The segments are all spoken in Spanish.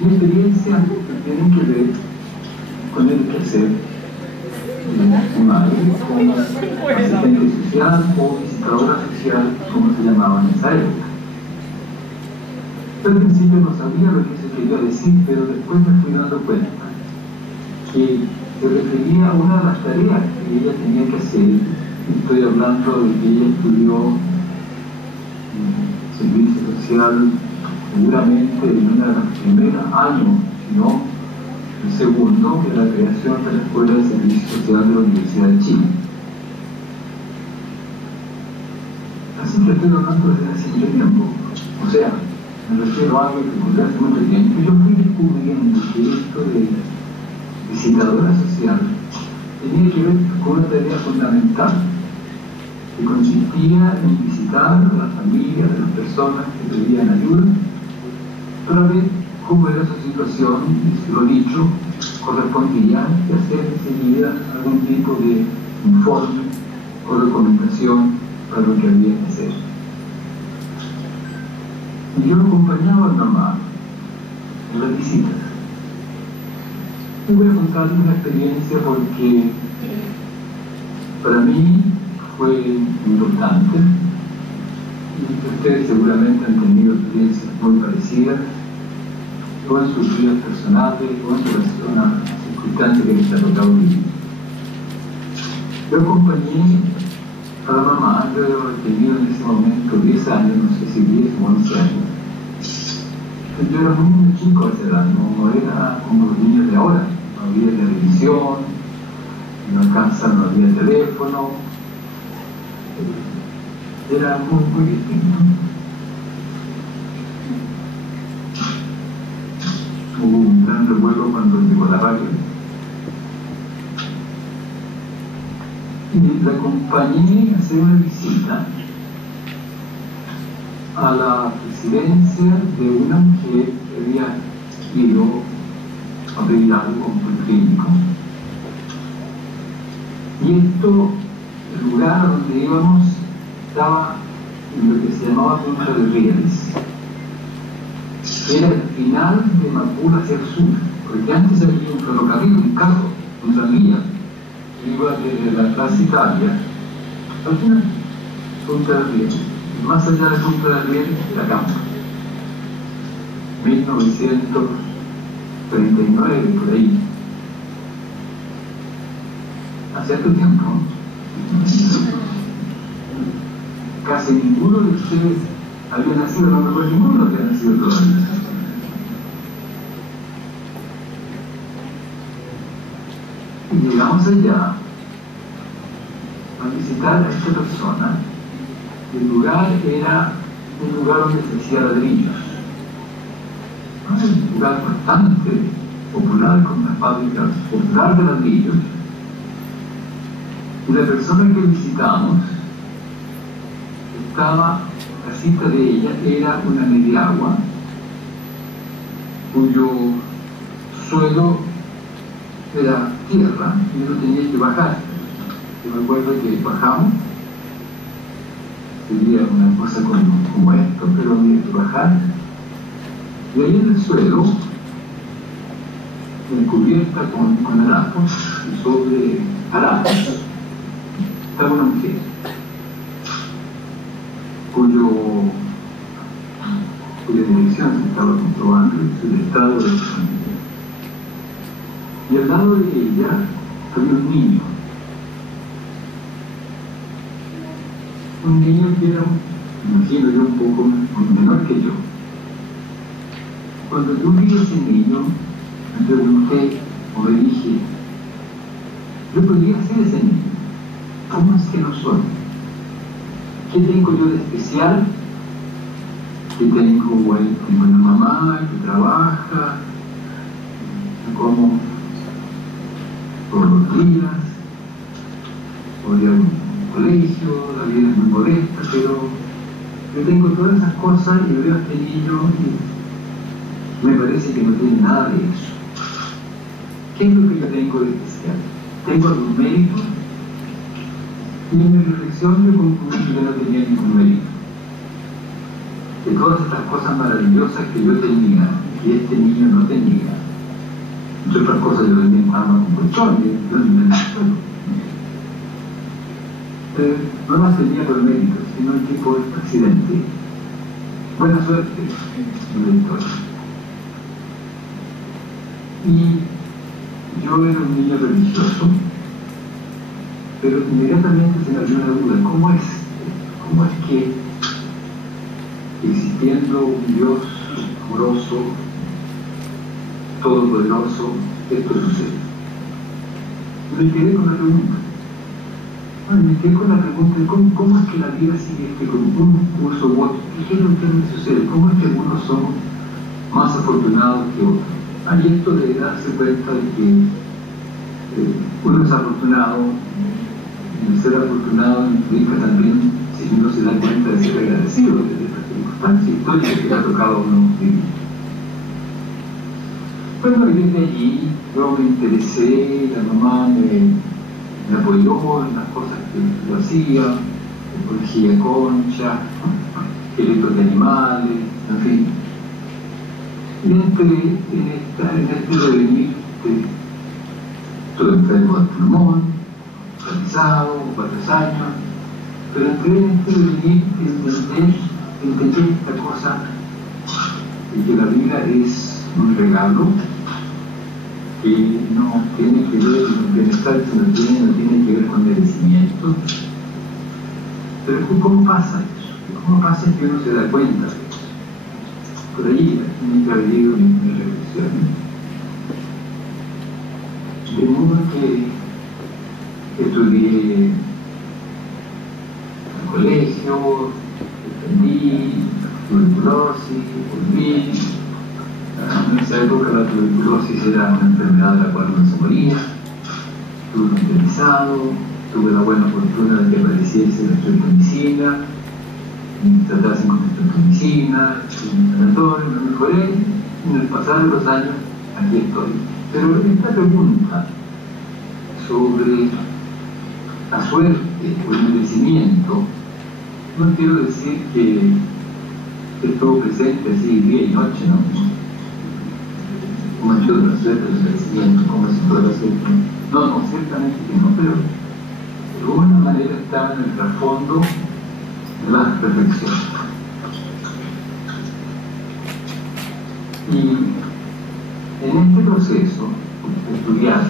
Mi experiencia tiene que ver con el quehacer de mi madre como asistente social o visitadora social, como se llamaba en esa época. Yo al principio no sabía lo que se quería decir, pero después me fui dando cuenta que se refería a una de las tareas que ella tenía que hacer. Estoy hablando de que ella estudió servicio social seguramente en uno de los primeros años, si no el segundo, de la creación de la Escuela de Servicio Social de la Universidad de Chile. Así que estoy hablando desde hace mucho tiempo. O sea, me refiero a algo que ocurrió hace mucho tiempo. Yo fui descubriendo que esto de visitadora social tenía que ver con una tarea fundamental que consistía en visitar a las familias de las personas que pedían ayuda para ver cómo era su situación y, si lo dicho, correspondía y hacer enseguida algún tipo de informe o recomendación para lo que había que hacer. Y yo acompañaba a mi mamá en las visitas. Y voy a contarles una experiencia porque para mí fue importante, y ustedes seguramente han tenido experiencias muy parecidas, o en sus vidas personales, o en relación a circunstancias que les ha tocado vivir. Yo acompañé a la mamá, yo había tenido en ese momento 10 años, no sé si 10 o 11 años. Yo era muy chico a esa edad, no era como los niños de ahora. No había televisión, en la casa no había teléfono, era muy distinto. Hubo un gran revuelo cuando llegó la radio y la acompañé a hacer una visita a la presidencia de una mujer que había ido a pedir algo con un clínico. Y esto, el lugar a donde íbamos, estaba en lo que se llamaba Punta de Rieles. Era el final de Macul hacia el sur, porque antes había un ferrocarril, un carro, un tranvía, que iba desde la Plaza Italia al final, Punta de Rieles. Más allá de Punta de Rieles era campo. 1939, por ahí. Hace tanto tiempo. Casi ninguno de ustedes había nacido, no recuerdo ninguno había nacido todavía. Y llegamos allá a visitar a esta persona. El lugar era un lugar donde se hacía ladrillos. Un lugar bastante popular, con una fábrica popular de ladrillos. Y la persona que visitamos estaba, la casita de ella era una mediagua cuyo suelo era tierra y uno tenía que bajar. Yo me acuerdo que bajamos, sería una cosa como esto, pero había que bajar. Y ahí en el suelo, cubierta con harapos y sobre harapos, estaba una mujer cuya dirección se estaba comprobando y el estado de su familia. Y al lado de ella había un niño. Un niño que era, me imagino yo, un poco menor que yo. Cuando yo vi a ese niño, me pregunté, o me dije, yo podría ser ese niño. ¿Cómo es que no soy? ¿Qué tengo yo de especial? Que tengo una mamá que trabaja, que como todos los días, voy a un colegio, la vida es muy modesta, pero yo tengo todas esas cosas y veo a este niño y me parece que no tiene nada de eso. ¿Qué es lo que yo tengo de especial? ¿Tengo algún mérito? Y en mi reflexión yo concluí que yo no tenía ningún mérito. De todas estas cosas maravillosas que yo tenía, y este niño no tenía, entre otras cosas, yo tenía un arma con colchón, no las tenía por mérito, sino que por accidente. Buena suerte en la historia. Y yo era un niño religioso, pero inmediatamente se me abrió una duda: ¿cómo es que, existiendo un Dios amoroso, todopoderoso, esto sucede? Me quedé con la pregunta. Me quedé con la pregunta de cómo es que la vida sigue con un curso u otro. ¿Qué es lo que me sucede? ¿Cómo es que algunos son más afortunados que otros? Y esto de darse cuenta de que uno es afortunado, y el ser afortunado implica también, si uno se da cuenta, de ser agradecido de estas circunstancias históricas que le ha tocado a uno vivir. Bueno, y desde allí yo me interesé, la mamá me apoyó en las cosas que yo hacía, ecología concha, esqueletos de animales, en fin. Y entré en este devenir estuve enfermo de pulmón, hospitalizado, 4 años, pero entré en este devenir de entender esta cosa de que la vida es un regalo que no tiene que ver con el bienestar, no tiene que ver con merecimiento. Pero ¿cómo pasa eso? ¿Cómo pasa que uno se da cuenta de eso? Por ahí tiene que haber ido mi reflexión. De modo que estudié en el colegio, aprendí tuberculosis, volví. En esa época la tuberculosis era una enfermedad de la cual uno se moría. Estuve hospitalizado, tuve la buena fortuna de que apareciese la estreptomicina, me tratasen con estreptomicina, en el sanatorio, me mejoré. En el pasar de los años, aquí estoy. Pero esta pregunta sobre la suerte o el merecimiento, no quiero decir que estuvo presente así día y noche, ¿no? Como ayuda a la suerte, el merecimiento, como si fuera cierto. No, ciertamente que no, pero de alguna manera está en el trasfondo de la reflexión. Y en este proceso de estudiar,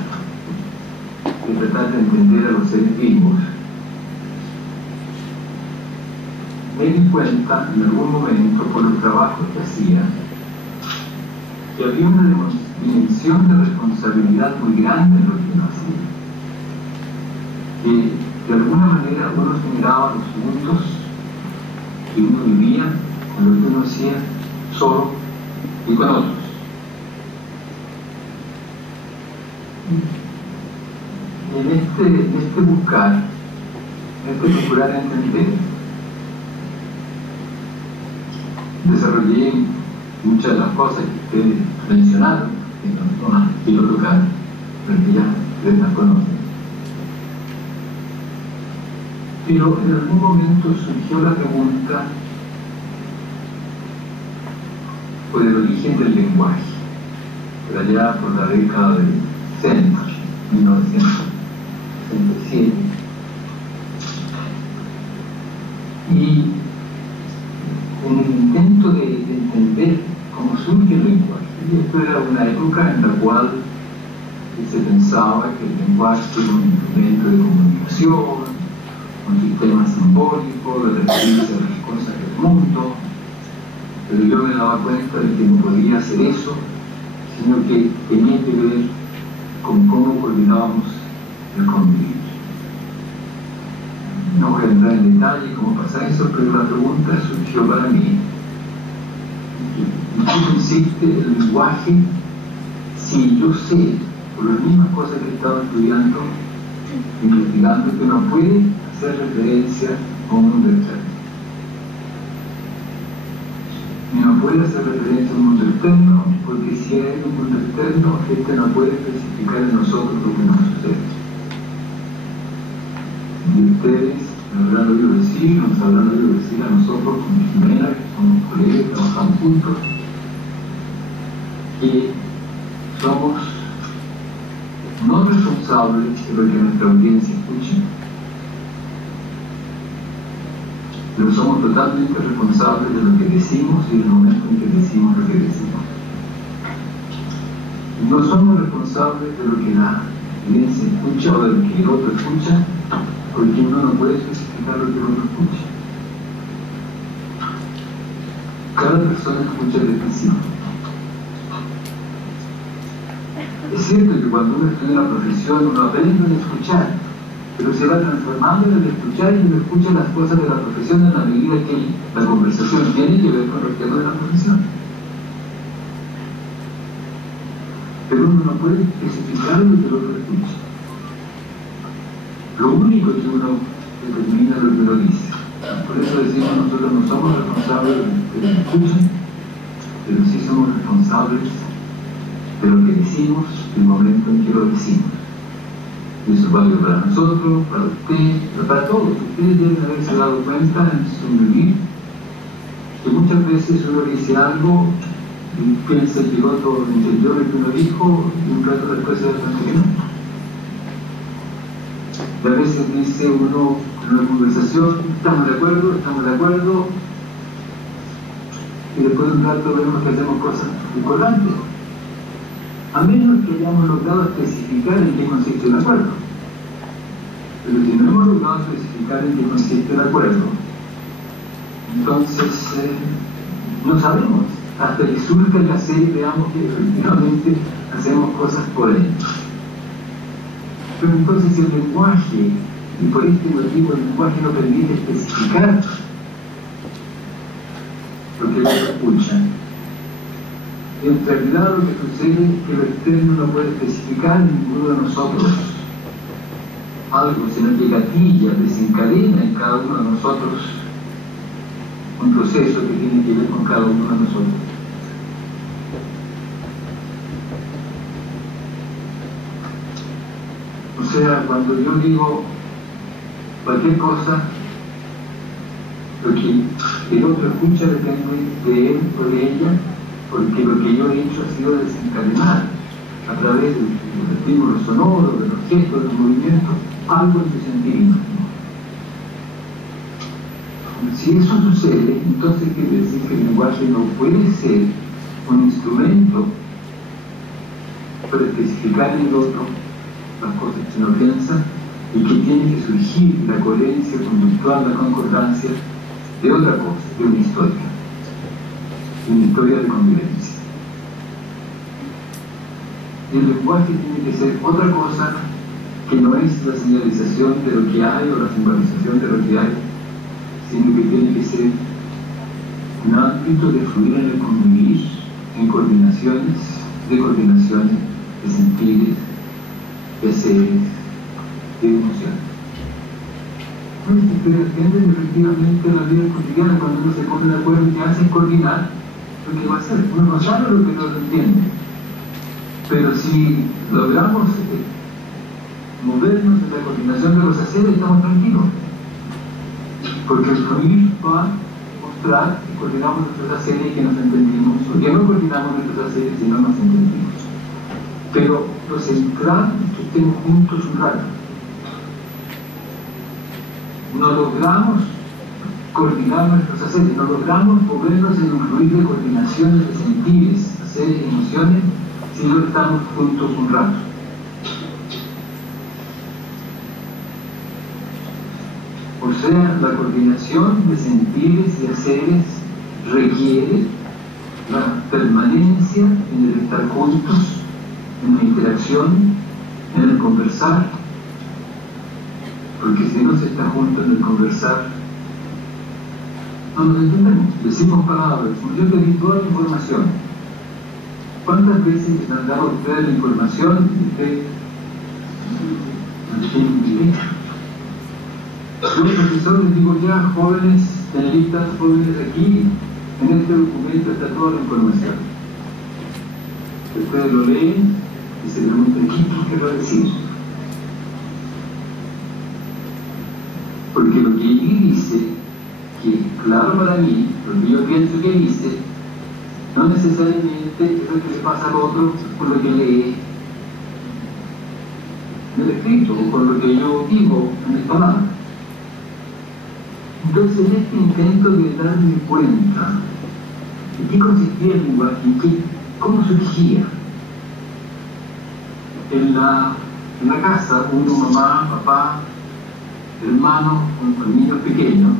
de tratar de entender a los seres vivos, me di cuenta en algún momento, por los trabajos que hacía, que había una dimensión de responsabilidad muy grande en lo que uno hacía. Que de alguna manera uno generaba los mundos que uno vivía con lo que uno hacía solo y con otros. En este buscar, en este procurar entender, desarrollé muchas de las cosas que ustedes mencionaron, que no quiero tocar, pero que ya ustedes las conocen. Pero en algún momento surgió la pregunta por el origen del lenguaje, por allá por la década del 60, 1967. Y en el intento de entender cómo surge el lenguaje, y esto era una época en la cual se pensaba que el lenguaje era un instrumento de comunicación, un sistema simbólico de referirse a las cosas del mundo, pero yo me daba cuenta de que no podía hacer eso, sino que tenía que ver con cómo coordinábamos el convivir. No voy a entrar en detalle cómo pasa eso, pero la pregunta surgió para mí: ¿en qué consiste el lenguaje si yo sé, por las mismas cosas que he estado estudiando, investigando, que no puede hacer referencia a un mundo externo? Y no puede hacer referencia a un mundo externo, porque si hay un mundo externo, este no puede especificar en nosotros lo que nos sucede. Y ustedes me habrán oído decir, nos habrán oído decir a nosotros con Jimena, que somos colegas, trabajamos juntos, que somos no responsables de lo que nuestra audiencia escucha, pero somos totalmente responsables de lo que decimos y del momento en que decimos lo que decimos. No somos responsables de lo que la audiencia escucha o de lo que el otro escucha, porque uno no puede especificar lo que el otro escucha. Cada persona escucha desde sí. Es cierto que cuando uno estudia una profesión uno aprende a escuchar, pero se va transformando en el escuchar y uno escucha las cosas de la profesión en la medida que la conversación tiene que ver con los temas de la profesión. Pero uno no puede especificar lo que el otro escucha. Lo único que uno determina es lo que uno dice. Por eso decimos, nosotros no somos responsables de lo que escuchan, pero sí somos responsables de lo que decimos en el momento en que lo decimos. Y eso vale para nosotros, para usted, para todos. Ustedes deben haberse dado cuenta en su vivir que muchas veces uno dice algo y piensa que el otro entendió lo que uno dijo y un rato después se da cuenta que no. Y a veces dice uno en una conversación, estamos de acuerdo, y después de un rato vemos que hacemos cosas discordantes. A menos que hayamos logrado especificar en qué consiste el acuerdo. Pero si no hemos logrado especificar en qué consiste el acuerdo, entonces no sabemos, hasta que surja la serie y veamos que efectivamente hacemos cosas por él. Pero entonces el lenguaje, y por este motivo el lenguaje no permite especificar lo que uno escucha. En realidad lo que sucede es que lo externo no puede especificar ninguno de nosotros algo, sino que gatilla, desencadena en cada uno de nosotros un proceso que tiene que ver con cada uno de nosotros. O sea, cuando yo digo cualquier cosa, lo que el otro escucha depende de él o de ella, porque lo que yo he hecho ha sido desencadenar a través de los estímulos sonoros, de los gestos, de los movimientos, algo en su sentido. Si eso sucede, entonces quiere decir que el lenguaje no puede ser un instrumento para especificar en el otro las cosas que uno piensa y que tiene que surgir la coherencia conductual, la concordancia de otra cosa, de una historia de convivencia. El lenguaje tiene que ser otra cosa que no es la señalización de lo que hay o la simbolización de lo que hay, sino que tiene que ser un ámbito de fluir en el convivir, en coordinaciones, de sentires, de seres, de emociones. Pero entienden efectivamente la vida cotidiana cuando uno se pone de acuerdo y que hace coordinar lo que va a hacer. Uno no sabe lo que no lo entiende. Pero si logramos movernos en la coordinación de los haceres, estamos tranquilos. Porque el fluir va a mostrar que coordinamos nuestros haceres y que nos entendimos, o que no coordinamos nuestros haceres y no nos entendimos. Pero lo central es que estemos juntos un rato. No logramos coordinar nuestros haceres, no logramos movernos en un fluir de coordinaciones de sentires, haceres y emociones si no estamos juntos un rato. O sea, la coordinación de sentires y haceres requiere la permanencia en el estar juntos, en la interacción, en el conversar, porque si no se está junto en el conversar, no nos entendemos, decimos palabras, yo te di toda la información. ¿Cuántas veces les han dado a ustedes la información y usted no tiene ni idea? Yo, profesor, les digo ya, jóvenes, señoritas, jóvenes aquí, en este documento está toda la información. Ustedes lo leen y se preguntan, ¿qué va a decir? Porque lo que allí dice, que es claro para mí, lo que yo pienso que dice, no no necesariamente eso que le pasa al otro por lo que lee en el escrito o por lo que yo digo en el palabra. Entonces, en este intento de darme cuenta de qué consistía el lenguaje, cómo surgía en la casa, uno, mamá, papá, hermano, con niños pequeños,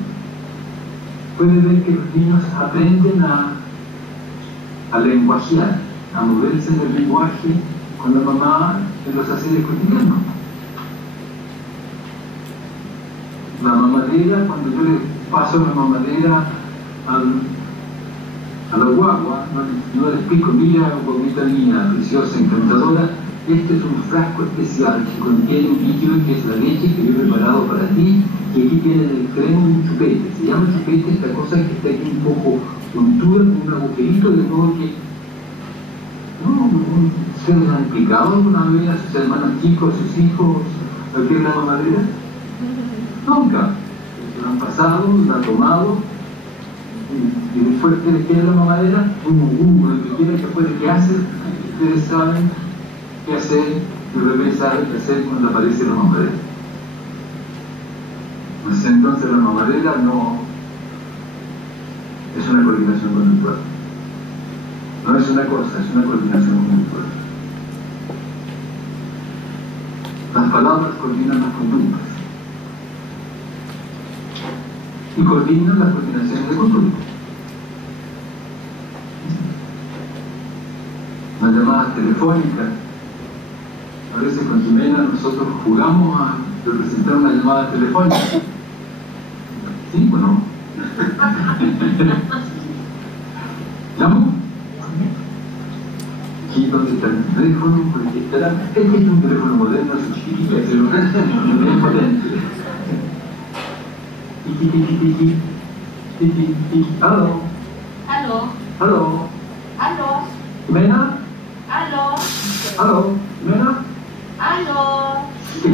puede ver que los niños aprenden a lenguajear, a moverse en el lenguaje con la mamá en los haceres cotidianos. La mamadera, cuando yo le paso la mamadera a la guagua, no le explico, mira, guaguita mía, preciosa, encantadora, este es un frasco especial que contiene un líquido que es la leche que yo he preparado para ti, y aquí tiene en el extremo un chupete. Se llama chupete esta cosa que está aquí un poco untuda con un agujerito, de modo que ¿se han explicado alguna vez a sus hermanos chicos, a sus hijos, lo que es la mamadera? Nunca. Se lo han pasado, la han tomado, y después que les queda la mamadera, lo que quiera que fuera que hace, ustedes saben qué hacer, y el bebé sabe qué hacer cuando aparece la mamadera. Pues entonces la mamadera no es una coordinación conductual. No es una cosa, es una coordinación conductual. Las palabras coordinan las conductas. Y coordinan las coordinaciones de conducta. Las llamadas telefónicas. A veces con Jimena nosotros jugamos a representar una llamada telefónica. ¿Sí o no? ¿Llamo? Aquí donde está el teléfono, porque estará. Este es un teléfono moderno, es chiquitito, es bien potente. Aló. Aló. Aló. Aló. Jimena. Aló. Aló. Jimena. Aló. Sí.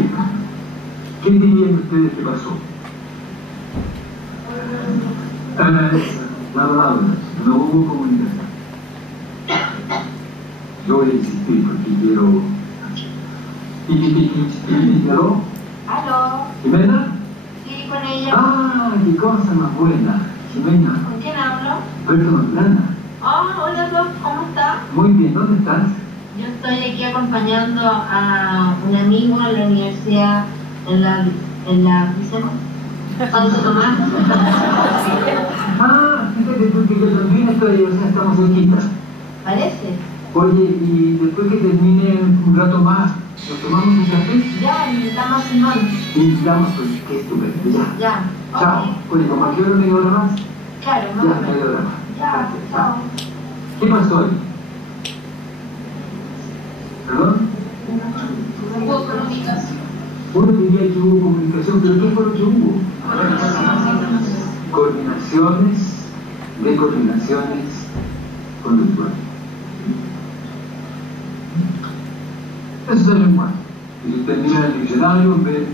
¿Qué dirían ustedes que pasó? La palabra, no hubo comunicación. Yo voy a insistir porque quiero. ¿Aló? Aló. ¿Jimena? Sí, con ella. ¡Ah, qué cosa más buena! Jimena. ¿Con quién hablo? Alberto Maplana. Oh, hola Rob, ¿cómo está? Muy bien, ¿dónde estás? Yo estoy aquí acompañando a un amigo en la universidad, en la Santo Tomás. Fíjate tú que yo también estoy, o sea, estamos cerquita. ¿Parece? Oye, y después que termine un rato más, ¿nos tomamos un café? Ya, invitamos a Simón. Invitamos, pues, qué estupendo, ya. Ya. Chao. Ok. Oye, ¿cómo a qué hora media hora más? Claro, Ya, más o media menos. hora más. Ya, Gracias, chao. ¿Qué pasó hoy? ¿Perdón? Hubo comunicación. Uno diría que hubo comunicación, pero ¿qué fue lo que hubo? Coordinaciones de coordinaciones conductuales. Eso es el lenguaje. Y si usted mira el diccionario, ve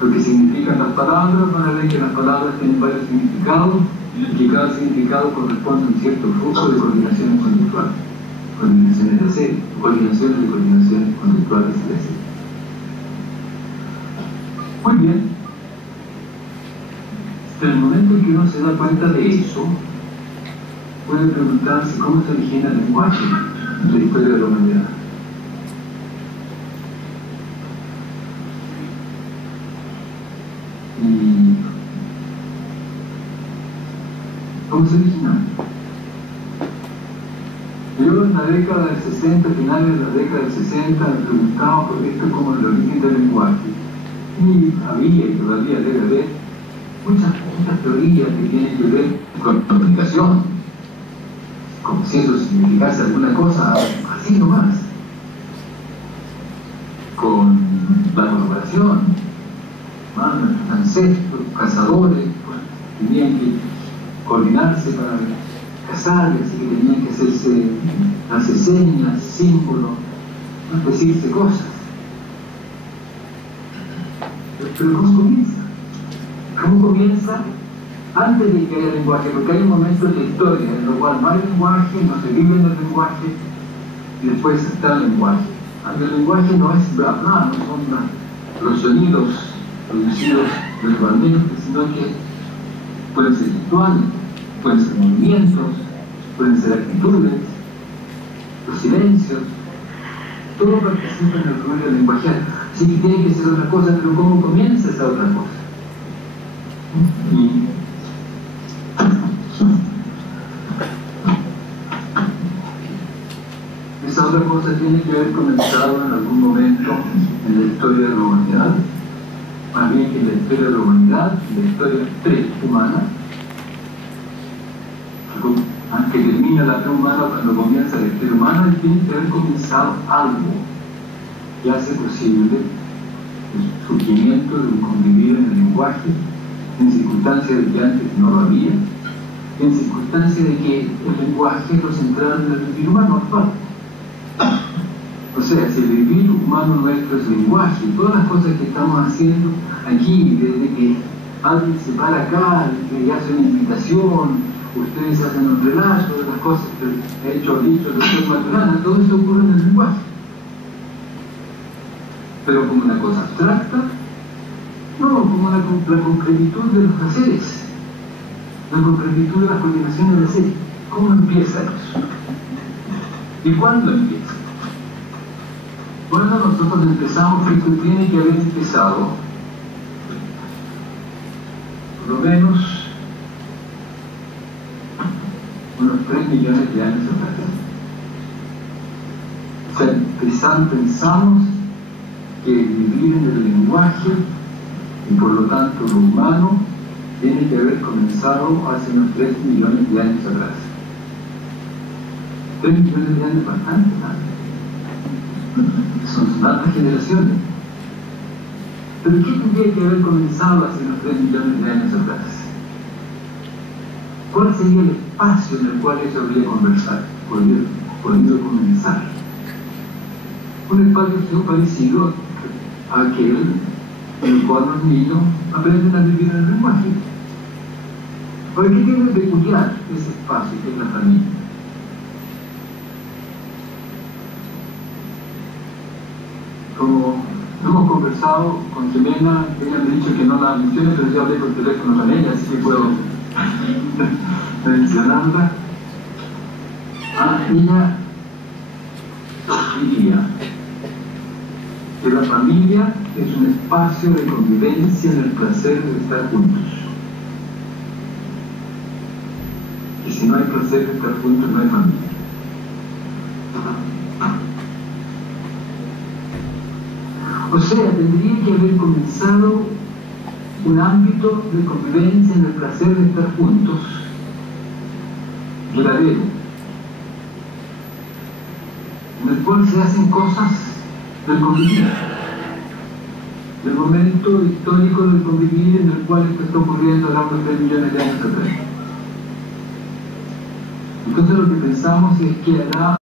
lo que significan las palabras, van a ver que las palabras tienen varios significados y que cada significado corresponde a un cierto flujo de coordinaciones conductuales. Coordinaciones de ser, coordinaciones conductuales de ser. Muy bien. Hasta el momento en que uno se da cuenta de eso, puede preguntarse cómo se origina el lenguaje en la historia de la humanidad. ¿Y cómo se origina? Yo en la década del 60, finales de la década del 60, me preguntaba por esto como el origen del lenguaje. Y había y todavía debe haber muchas teorías que tienen que ver con la comunicación, como si eso significase alguna cosa así nomás, con la colaboración. Nuestros ancestros, cazadores, pues, tenían que coordinarse para cazar, así que tenían que hacerse señas, símbolos, decirse cosas. Pero ¿cómo comienza? ¿Cómo comienza antes de que haya lenguaje, porque hay un momento en la historia en el cual no hay lenguaje, no se vive en el lenguaje, y después está el lenguaje. Aunque el lenguaje no es bla bla, no son los sonidos producidos verbalmente, sino que pueden ser rituales, pueden ser movimientos, pueden ser actitudes, los silencios, todo participa en el ruido lenguajear. Así que tiene que ser otra cosa, pero ¿cómo comienza esa otra cosa? Y esa otra cosa tiene que haber comenzado en algún momento en la historia de la humanidad, más bien que en la historia de la humanidad, en la historia prehumana, que termina la prehumana cuando comienza la historia humana, tiene que haber comenzado algo que hace posible el surgimiento de un convivir en el lenguaje, en circunstancias de que antes no lo había, en circunstancias de que el lenguaje es lo central del vivir humano actual. O sea, si el vivir humano nuestro es lenguaje, todas las cosas que estamos haciendo aquí, desde que alguien se para acá y hace una invitación, ustedes hacen un relato de las cosas que ha hecho o dicho el doctor Maturana, todo eso ocurre en el lenguaje. Pero como una cosa abstracta, no, como la concretud de los haceres, la concretud de las coordinaciones de hacer. ¿Cómo empieza eso? ¿Y cuándo empieza? Cuando nosotros empezamos, esto tiene que haber empezado por lo menos unos 3 millones de años atrás. O sea, pensamos que vivir en el lenguaje y por lo tanto lo humano tiene que haber comenzado hace unos 3 millones de años atrás. 3 millones de años bastante antes. Son tantas generaciones. Pero ¿qué tendría que haber comenzado hace unos 3 millones de años atrás? ¿Cuál sería el espacio en el cual eso habría podido comenzar? Un espacio parecido a aquel en el cual los niños aprenden a vivir en el lenguaje. ¿Por qué tiene de peculiar ese espacio que es la familia? Como hemos conversado con Jimena, que ella me ha dicho que no la mencione, pero yo hablé por teléfono con ella, así que puedo mencionarla. Ella diría que la familia es un espacio de convivencia en el placer de estar juntos. Y si no hay placer de estar juntos, no hay familia. O sea, tendría que haber comenzado un ámbito de convivencia en el placer de estar juntos, duradero, en el cual se hacen cosas del convivir, del momento histórico del convivir en el cual esto está ocurriendo a lo largo de 3 millones de años atrás. Entonces lo que pensamos es que hará